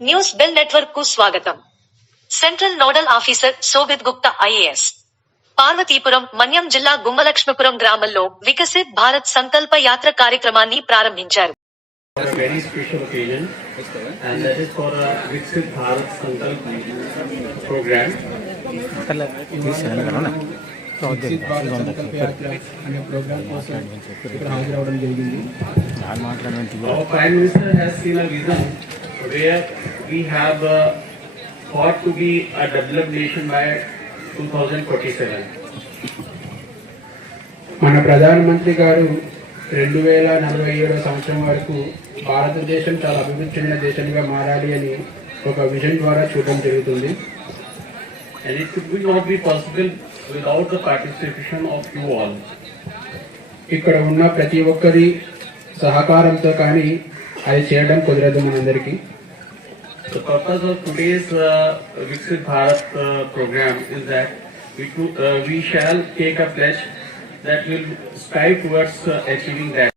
News bell నెట్వర్క్కు స్వాగతం. Central nodal officer Shobhit Gupta IAS. Parvathipuram Manyam జిల్లా గుమ్మలక్ష్మపురం గ్రామంలో వికసిత్ భారత్ సంకల్ప యాత్ర కార్యక్రమాన్ని ప్రారంభించారు. అనే కోసం ఇక్కడ హాజరవడం జరిగింది. Prime Minister has seen a vision where we have uh, thought to be a developed nation by 2047. మన ప్రధానమంత్రి గారు రెండు వేల నలభై ఏడో సంవత్సరం వరకు భారతదేశం చాలా అభివృద్ధి చెందిన దేశంగా మారాలి అని ఒక విజన్ ద్వారా చూడడం జరుగుతుంది And it could be not be possible without the participation of you all. ఇక్కడ ఉన్న ప్రతి ఒక్కరి సహకారంతో కానీ అది చేయడం కుదరదు మనందరికీ The purpose of today's uh, Viksit Bharat uh, program is that we, to, uh, we shall take a pledge that will strive towards uh, achieving that.